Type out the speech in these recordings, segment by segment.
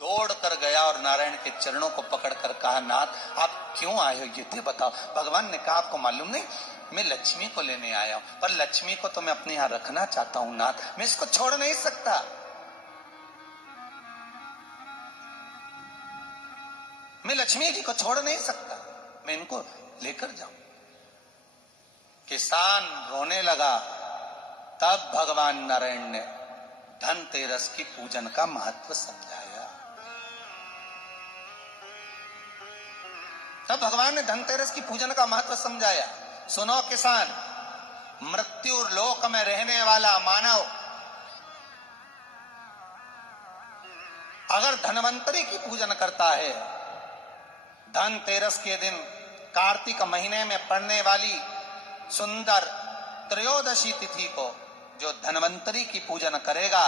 दौड़ कर गया और नारायण के चरणों को पकड़कर कहा, नाथ आप क्यों आए हो ये बताओ। भगवान ने कहा, आपको मालूम नहीं, मैं लक्ष्मी को लेने आया हूं, पर लक्ष्मी को तो मैं अपने यहां रखना चाहता हूं नाथ, मैं इसको छोड़ नहीं सकता। मैं लक्ष्मी जी को छोड़ नहीं सकता, मैं इनको लेकर जाऊं। किसान रोने लगा। तब भगवान नारायण ने धनतेरस की पूजन का महत्व समझाया। तब भगवान ने धनतेरस की पूजन का महत्व समझाया। सुनो किसान, मृत्यु लोक में रहने वाला मानव अगर धनवंतरी की पूजन करता है, धनतेरस के दिन कार्तिक महीने में पड़ने वाली सुंदर त्रयोदशी तिथि को जो धनवंतरी की पूजन करेगा,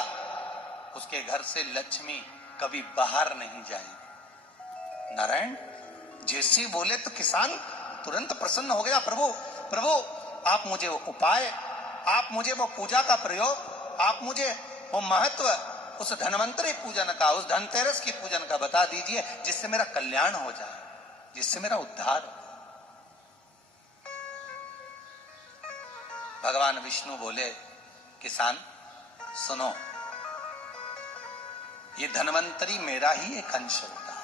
उसके घर से लक्ष्मी कभी बाहर नहीं जाएगी। नारायण जैसे बोले तो किसान तुरंत प्रसन्न हो गया। प्रभु प्रभु आप मुझे वो उपाय, आप मुझे वो पूजा का प्रयोग, आप मुझे वो महत्व उस धनवंतरी पूजन का, उस धनतेरस की पूजन का बता दीजिए, जिससे मेरा कल्याण हो जाए, जिससे मेरा उद्धार हो। भगवान विष्णु बोले, किसान सुनो, ये धनवंतरी मेरा ही एक अंश होता है।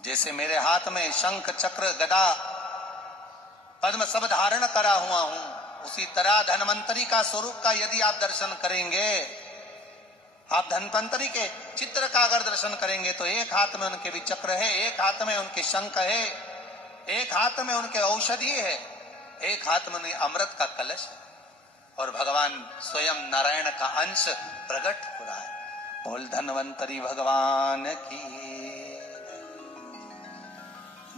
जैसे मेरे हाथ में शंख चक्र गदा पद्म सब धारण करा हुआ हूं, उसी तरह धनवंतरी का स्वरूप का यदि आप दर्शन करेंगे, आप धनवंतरी के चित्र का अगर दर्शन करेंगे, तो एक हाथ में उनके भी चक्र है, एक हाथ में उनके शंख है, एक हाथ में उनके औषधि है, एक हाथ में उन्हें अमृत का कलश है, और भगवान स्वयं नारायण का अंश प्रकट हो रहा है। बोल धनवंतरी भगवान की,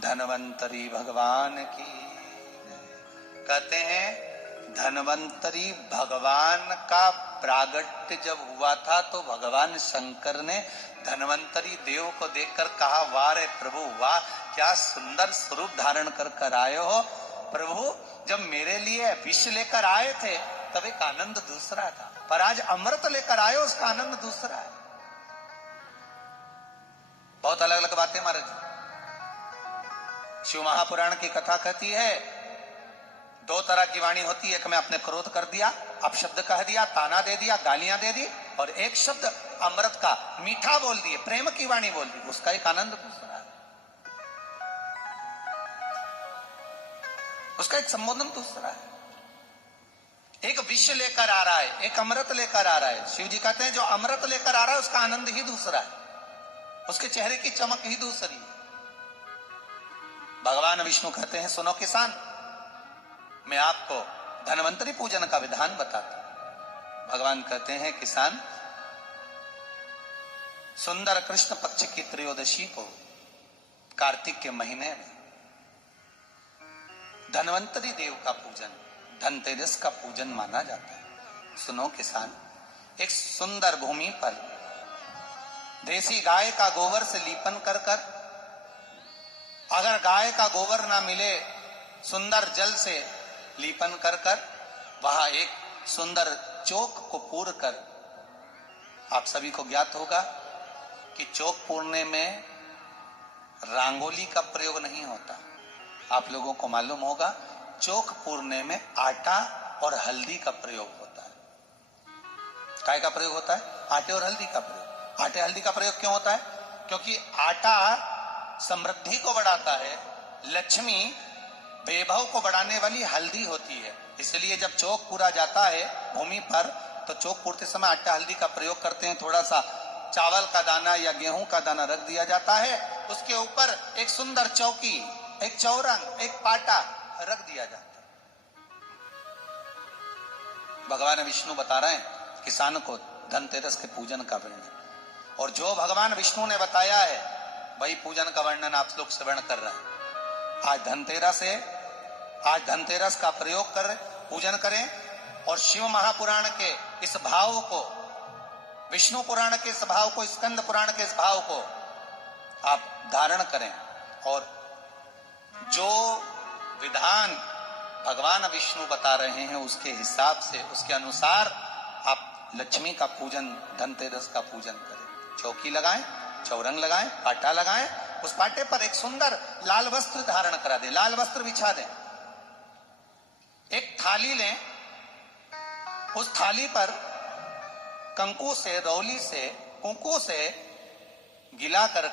धनवंतरी भगवान की। कहते हैं धनवंतरी भगवान का प्रागट्य जब हुआ था, तो भगवान शंकर ने धनवंतरी देव को देखकर कहा, वाह रे प्रभु वाह, क्या सुंदर स्वरूप धारण कर आए हो प्रभु। जब मेरे लिए विष लेकर आए थे तब एक आनंद दूसरा था, पर आज अमृत लेकर आए, उसका आनंद दूसरा है। बहुत अलग अलग बातें महाराज। शिव महापुराण की कथा कहती है, दो तरह की वाणी होती है, एक में आपने क्रोध कर दिया, अपशब्द कह दिया, ताना दे दिया, गालियां दे दी, और एक शब्द अमृत का मीठा बोल दिए, प्रेम की वाणी बोल दी, उसका एक आनंद दूसरा है, उसका एक संबोधन दूसरा है। एक विष लेकर आ रहा है, एक अमृत लेकर आ रहा है। शिव जी कहते हैं जो अमृत लेकर आ रहा है उसका आनंद ही दूसरा है, उसके चेहरे की चमक ही दूसरी है। भगवान विष्णु कहते हैं, सुनो किसान, मैं आपको धनवंतरी पूजन का विधान बताता हूं। भगवान कहते हैं, किसान, सुंदर कृष्ण पक्ष की त्रयोदशी को कार्तिक के महीने में धनवंतरी देव का पूजन, धनतेरस का पूजन माना जाता है। सुनो किसान, एक सुंदर भूमि पर देसी गाय का गोबर से लीपन कर कर, अगर गाय का गोबर ना मिले, सुंदर जल से लीपन कर कर, वहां एक सुंदर चौक को पूर कर, आप सभी को ज्ञात होगा कि चौक पूरने में रंगोली का प्रयोग नहीं होता। आप लोगों को मालूम होगा, चौक पूरने में आटा और हल्दी का प्रयोग होता है। काय का प्रयोग होता है? आटे और हल्दी का प्रयोग। आटे हल्दी का प्रयोग क्यों होता है? क्योंकि आटा समृद्धि को बढ़ाता है, लक्ष्मी वैभव को बढ़ाने वाली हल्दी होती है। इसलिए जब चौक पूरा जाता है भूमि पर, तो चौक पूरते समय आटा हल्दी का प्रयोग करते हैं। थोड़ा सा चावल का दाना या गेहूं का दाना रख दिया जाता है, उसके ऊपर एक सुंदर चौकी, एक चौरंग, एक पाटा रख दिया जाता है। भगवान विष्णु बता रहे हैं किसान को धनतेरस के पूजन का वर्णन, और जो भगवान विष्णु ने बताया है वही पूजन का वर्णन आप लोग श्रवण कर रहे हैं। आज धनतेरस है, आज धनतेरस का प्रयोग कर पूजन करें, और शिव महापुराण के इस भाव को, विष्णु पुराण के इस भाव को, स्कंद पुराण के इस भाव को आप धारण करें, और जो विधान भगवान विष्णु बता रहे हैं उसके हिसाब से, उसके अनुसार आप लक्ष्मी का पूजन, धनतेरस का पूजन करें। चौकी लगाएं, चौरंग लगाएं, पाटा लगाएं, उस पाटे पर एक सुंदर लाल वस्त्र धारण करा दें, लाल वस्त्र बिछा दें। एक थाली लें, उस थाली पर कंकु से, रौली से, कुंकू से गिला कर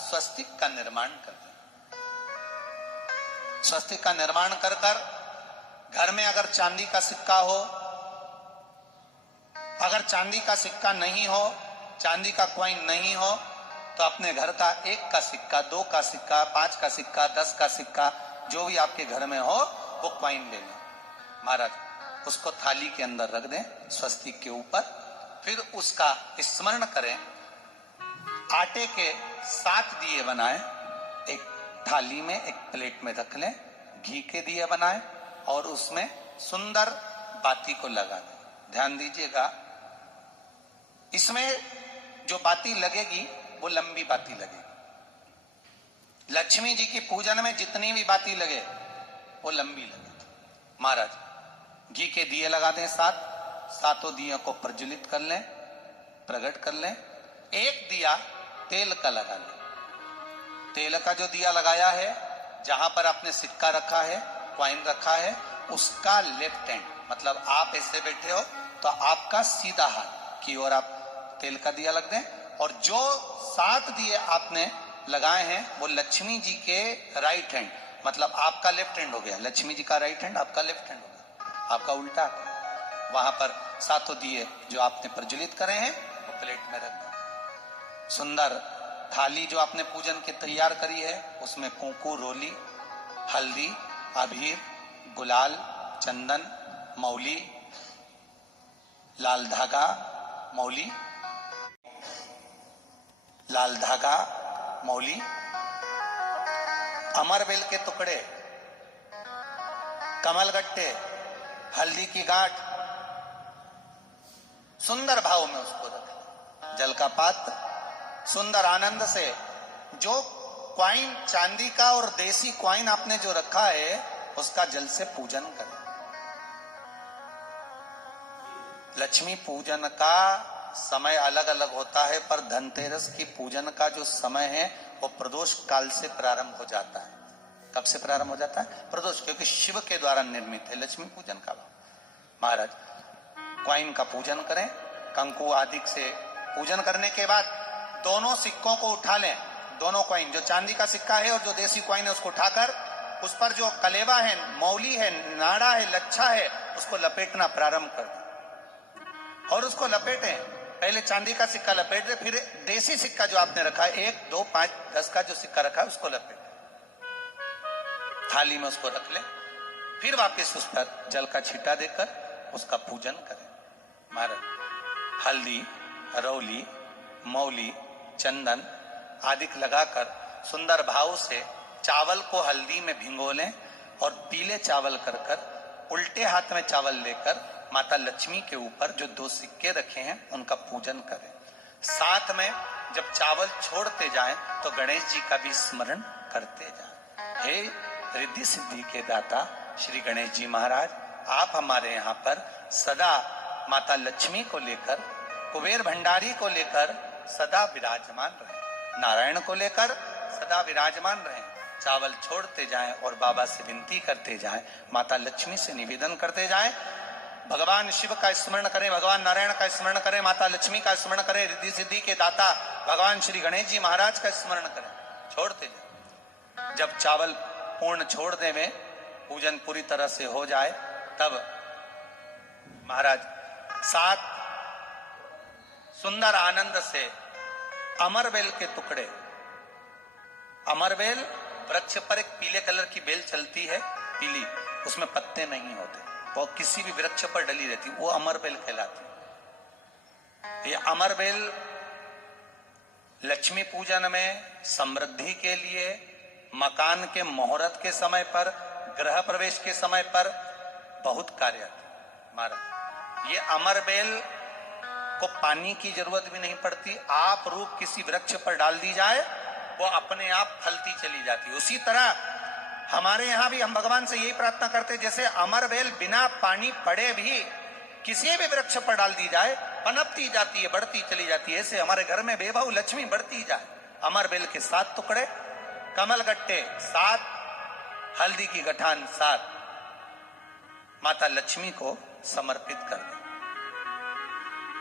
स्वस्तिक का निर्माण कर दें। स्वस्तिक का निर्माण कर घर में अगर चांदी का सिक्का हो, अगर चांदी का सिक्का नहीं हो, चांदी का कॉइन नहीं हो, तो अपने घर का 1 का सिक्का, 2 का सिक्का, 5 का सिक्का, 10 का सिक्का, जो भी आपके घर में हो वो कॉइन ले लें महाराज, उसको थाली के अंदर रख दें स्वस्तिक के ऊपर। फिर उसका स्मरण करें, आटे के 7 दिए बनाएं, एक थाली में, एक प्लेट में रख लें, घी के दिए बनाएं और उसमें सुंदर बाती को लगा दें। ध्यान दीजिएगा, इसमें जो बाती लगेगी वो लंबी बाती लगेगी। लक्ष्मी जी की पूजन में जितनी भी बाती लगे वो लंबी लगे। महाराज घी के दिए लगा दें 7, सातों दियों को प्रज्वलित कर लें, प्रकट कर लें। एक दिया तेल का लगा लें। तेल का जो दिया लगाया है, जहां पर आपने सिक्का रखा है, कॉइन रखा है, उसका लेफ्ट हैंड, मतलब आप ऐसे बैठे हो तो आपका सीधा हाथ की ओर आप तेल का दिया लग दें। और जो 7 दिए आपने लगाए हैं वो लक्ष्मी जी के राइट हैंड, मतलब आपका लेफ्ट हैंड हो गया, लक्ष्मी जी का राइट हैंड, आपका लेफ्ट हैंड हो गया, आपका उल्टा। वहां पर 7 दिए जो आपने प्रज्वलित करे हैं वो प्लेट में रख दें। सुंदर थाली जो आपने पूजन की तैयार करी है, उसमें कुंकू, रोली, हल्दी, अबीर, गुलाल, चंदन, मौली, लाल धागा, मौली, लाल धागा, मौली, अमरबेल के टुकड़े, कमलगट्टे, हल्दी की गांठ, सुंदर भाव में उसको रखें। जल का पात्र, सुंदर आनंद से जो क्वाइन चांदी का और देसी क्वाइन आपने जो रखा है उसका जल से पूजन करें। लक्ष्मी पूजन का समय अलग अलग होता है, पर धनतेरस की पूजन का जो समय है वो प्रदोष काल से प्रारंभ हो जाता है। कब से प्रारंभ हो जाता है? प्रदोष, क्योंकि शिव के द्वारा निर्मित है लक्ष्मी पूजन का भाव। महाराज क्वाइन का पूजन करें, कंकु आदि से पूजन करने के बाद दोनों सिक्कों को उठा लें। दोनों कॉइन, जो चांदी का सिक्का है और जो देसी कॉइन है, उसको उठाकर उस पर जो कलेवा है, मौली है, नाड़ा है, लच्छा है, उसको लपेटना प्रारंभ कर दें और उसको लपेटें। पहले चांदी का सिक्का लपेट दे, फिर देसी सिक्का जो आपने रखा है 1, 2, 5, 10 का जो सिक्का रखा है उसको लपेट थाली में उसको रख ले। फिर वापस उस पर जल का छींटा देकर उसका पूजन करें। महाराज हल्दी, रौली, मौली, चंदन आदि लगाकर सुंदर भाव से चावल को हल्दी में भिगो लें और पीले चावल कर उल्टे हाथ में चावल लेकर माता लक्ष्मी के ऊपर जो 2 सिक्के रखे हैं उनका पूजन करें। साथ में जब चावल छोड़ते जाएं तो गणेश जी का भी स्मरण करते जाएं। हे रिद्धि सिद्धि के दाता श्री गणेश जी महाराज, आप हमारे यहाँ पर सदा माता लक्ष्मी को लेकर, कुबेर भंडारी को लेकर सदा विराजमान रहे, नारायण को लेकर सदा विराजमान रहे। चावल छोड़ते जाएं और बाबा से विनती करते जाएं, माता लक्ष्मी से निवेदन करते जाएं, भगवान शिव का स्मरण करें, भगवान नारायण का स्मरण करें, माता लक्ष्मी का स्मरण करें, रिद्धि सिद्धि के दाता भगवान श्री गणेश जी महाराज का स्मरण करें, छोड़ते जाएं। जब चावल पूर्ण छोड़ देवें, पूजन पूरी तरह से हो जाए, तब महाराज 7 सुंदर आनंद से अमरबेल के टुकड़े, अमरबेल वृक्ष पर एक पीले कलर की बेल चलती है, पीली, उसमें पत्ते नहीं होते, वो किसी भी वृक्ष पर डली रहती, वो अमरबेल कहलाती। ये अमरबेल लक्ष्मी पूजन में, समृद्धि के लिए, मकान के मुहूर्त के समय पर, गृह प्रवेश के समय पर बहुत कार्य आती। महाराज ये अमरबेल को पानी की जरूरत भी नहीं पड़ती, आप रूप किसी वृक्ष पर डाल दी जाए वो अपने आप फलती चली जाती। उसी तरह हमारे यहाँ भी हम भगवान से यही प्रार्थना करते, जैसे अमरबेल बिना पानी पड़े भी किसी भी वृक्ष पर डाल दी जाए पनपती जाती है, बढ़ती चली जाती है, ऐसे हमारे घर में बेभव लक्ष्मी बढ़ती जाए। अमरबेल के 7 टुकड़े, कमल गट्टे 7, हल्दी की गठान 7 माता लक्ष्मी को समर्पित कर दें।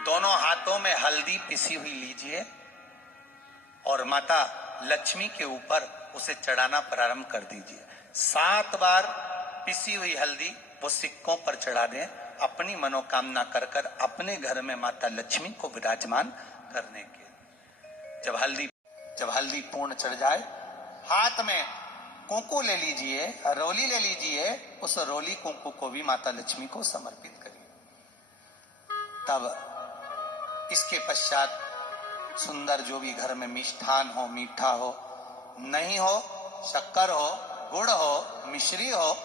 दोनों हाथों में हल्दी पिसी हुई लीजिए और माता लक्ष्मी के ऊपर उसे चढ़ाना प्रारंभ कर दीजिए। 7 बार पिसी हुई हल्दी वो सिक्कों पर चढ़ा दें, अपनी मनोकामना कर कर अपने घर में माता लक्ष्मी को विराजमान करने के। जब हल्दी पूर्ण चढ़ जाए, हाथ में कुंकू ले लीजिए, रोली ले लीजिए, उस रोली कुंकू को भी माता लक्ष्मी को समर्पित करिए। तब इसके पश्चात सुंदर जो भी घर में मिष्ठान हो, मीठा हो, नहीं हो, शक्कर हो, गुड़ हो, मिश्री हो,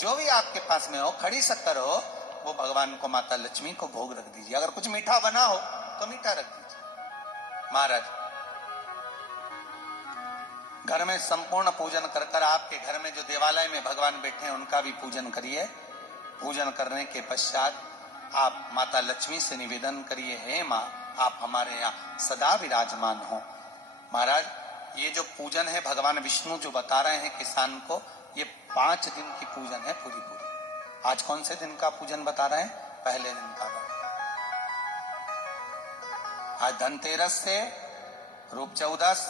जो भी आपके पास में हो, खड़ी शक्कर हो, वो भगवान को, माता लक्ष्मी को भोग रख दीजिए। अगर कुछ मीठा बना हो तो मीठा रख दीजिए। महाराज, घर में संपूर्ण पूजन कर कर आपके घर में जो देवालय में भगवान बैठे हैं उनका भी पूजन करिए। पूजन करने के पश्चात आप माता लक्ष्मी से निवेदन करिए, हे माँ, आप हमारे यहाँ सदा विराजमान हो। महाराज, ये जो पूजन है भगवान विष्णु जो बता रहे हैं किसान को, ये 5 दिन की पूजन है पूरी। आज कौन से दिन का पूजन बता रहे हैं? पहले दिन का। आज धनतेरस से रूप चौदस,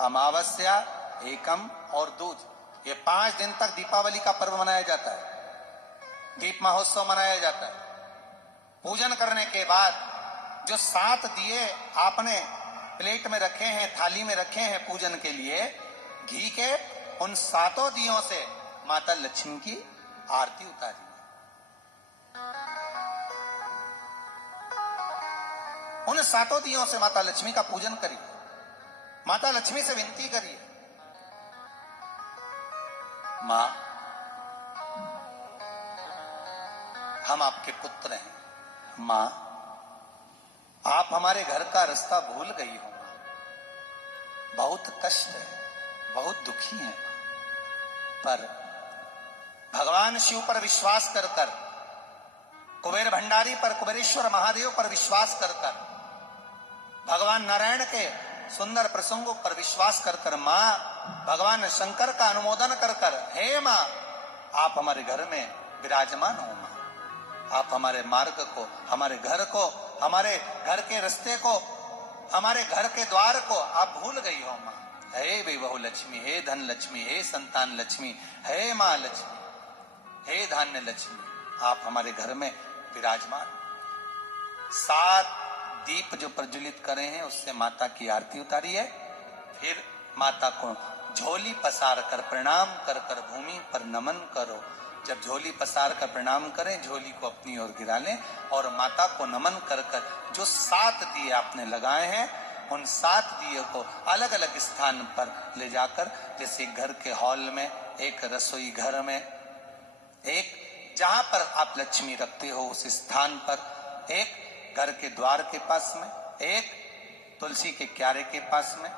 अमावस्या, एकम और दूज, ये 5 दिन तक दीपावली का पर्व मनाया जाता है, दीप महोत्सव मनाया जाता है। पूजन करने के बाद जो 7 दिए आपने प्लेट में रखे हैं, थाली में रखे हैं पूजन के लिए, घी के उन 7 दियों से माता लक्ष्मी की आरती उतारिए। उन 7 दियों से माता लक्ष्मी का पूजन करिए। माता लक्ष्मी से विनती करिए, मां, हम आपके पुत्र हैं। मां, आप हमारे घर का रास्ता भूल गई हो। बहुत कष्ट है, बहुत दुखी है, पर भगवान शिव पर विश्वास कर कर, कुबेर भंडारी पर, कुबेरेश्वर महादेव पर विश्वास कर कर, भगवान नारायण के सुंदर प्रसंगों पर विश्वास कर कर, मां, भगवान शंकर का अनुमोदन कर कर, हे मां, आप हमारे घर में विराजमान हो। मां, आप हमारे मार्ग को, हमारे घर को, हमारे घर के रास्ते को, हमारे घर के द्वार को आप भूल गई हो। मां, हे विभव लक्ष्मी, हे धन लक्ष्मी, हे संतान लक्ष्मी, हे मां लक्ष्मी, हे धान्य लक्ष्मी, आप हमारे घर में विराजमान। 7 दीप जो प्रज्वलित करे हैं उससे माता की आरती उतारिए। फिर माता को झोली पसार कर प्रणाम कर कर भूमि पर नमन करो। जब झोली पसार कर प्रणाम करें, झोली को अपनी ओर गिरा लें और माता को नमन कर कर जो 7 दिए आपने लगाए हैं, उन 7 दिए को अलग अलग स्थान पर ले जाकर, जैसे घर के हॉल में, एक रसोई घर में, एक जहां पर आप लक्ष्मी रखते हो उस स्थान पर, एक घर के द्वार के पास में, एक तुलसी के क्यारे के पास में,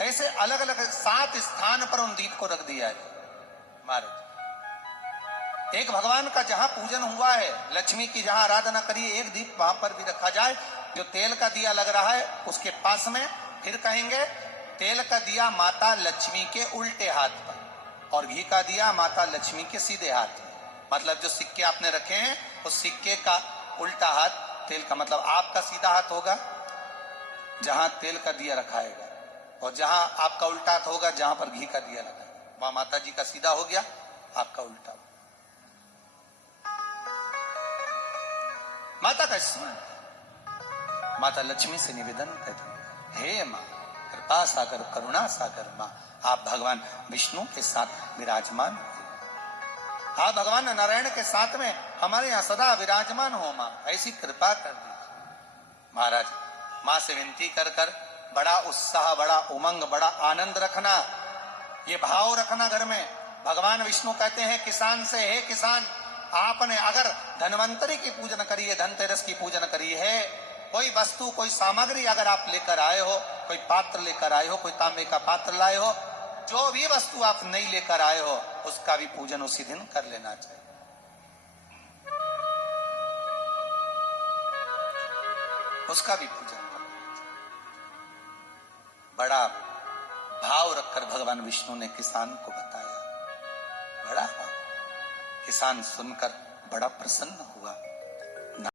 ऐसे अलग अलग 7 स्थान पर उन दीप को रख दिया है। महाराज, एक भगवान का जहां पूजन हुआ है, लक्ष्मी की जहां आराधना करिए, एक दीप वहां पर भी रखा जाए। जो तेल का दिया लग रहा है उसके पास में, फिर कहेंगे तेल का दिया माता लक्ष्मी के उल्टे हाथ पर और घी का दिया माता लक्ष्मी के सीधे हाथ में। मतलब जो सिक्के आपने रखे हैं उस सिक्के का उल्टा हाथ तेल का, मतलब आपका सीधा हाथ होगा जहां तेल का दिया रखाएगा, और जहां आपका उल्टा हाथ होगा जहां पर घी का दिया लगा, वहां माता जी का सीधा हो गया, आपका उल्टा। माता का स्मरण, माता लक्ष्मी से निवेदन करें, हे मां, कृपा सागर, करुणा सागर मां, आप भगवान विष्णु के साथ विराजमान हो, आप भगवान नारायण के साथ में हमारे यहां सदा विराजमान हो। मां, ऐसी कृपा कर दीजिए। महाराज, मां से विनती कर कर बड़ा उत्साह, बड़ा उमंग, बड़ा आनंद रखना, ये भाव रखना घर में। भगवान विष्णु कहते हैं किसान से, हे किसान, आपने अगर धनवंतरी की पूजन करी है, धनतेरस की पूजन करी है, कोई वस्तु, कोई सामग्री अगर आप लेकर आए हो, कोई पात्र लेकर आए हो, कोई तांबे का पात्र लाए हो, जो भी वस्तु आप नहीं लेकर आए हो उसका भी पूजन उसी दिन कर लेना चाहिए। उसका भी पूजन करना चाहिए। बड़ा भाव रखकर भगवान विष्णु ने किसान को बताया। बड़ा भाव। किसान सुनकर बड़ा प्रसन्न हुआ।